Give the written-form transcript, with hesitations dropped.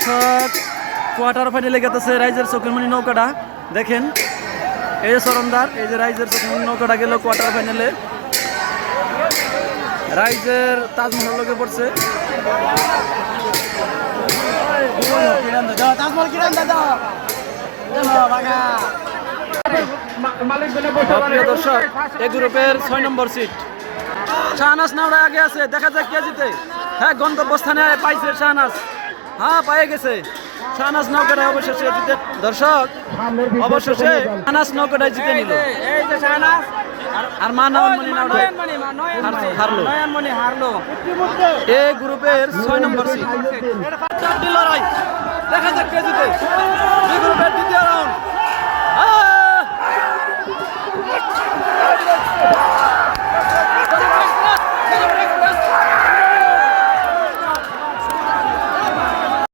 দর্শক কোয়ার্টার ফাইনালে গেতেছে রাইজের চোখেরমণি নৌকাটা দেখেন এই যে সরন্দার এই যে রাইজের চোখেরমণি নৌকাটা গেল কোয়ার্টার ফাইনালে রাইজের তাজমহল লোকে পড়ছে প্রিয় দর্শক এই গ্রুপের 6 নম্বর সিট শাহনাজ নাওরা আগে আছে দেখা যাক কে জিতে হ্যাঁ গন্তব্যস্থানে পাইছে শাহনাজ হ্যাঁ পায়ে গেছে শাহনাজ নৌকাটা অবশেষে জিতে দর্শক অবশেষে শাহনাজ নৌকাটাই জিতে নিল আর মা নয়নমণি হারলো এই গ্রুপের 6 নম্বর সিট লড়াই দেখা যাক কে জিতে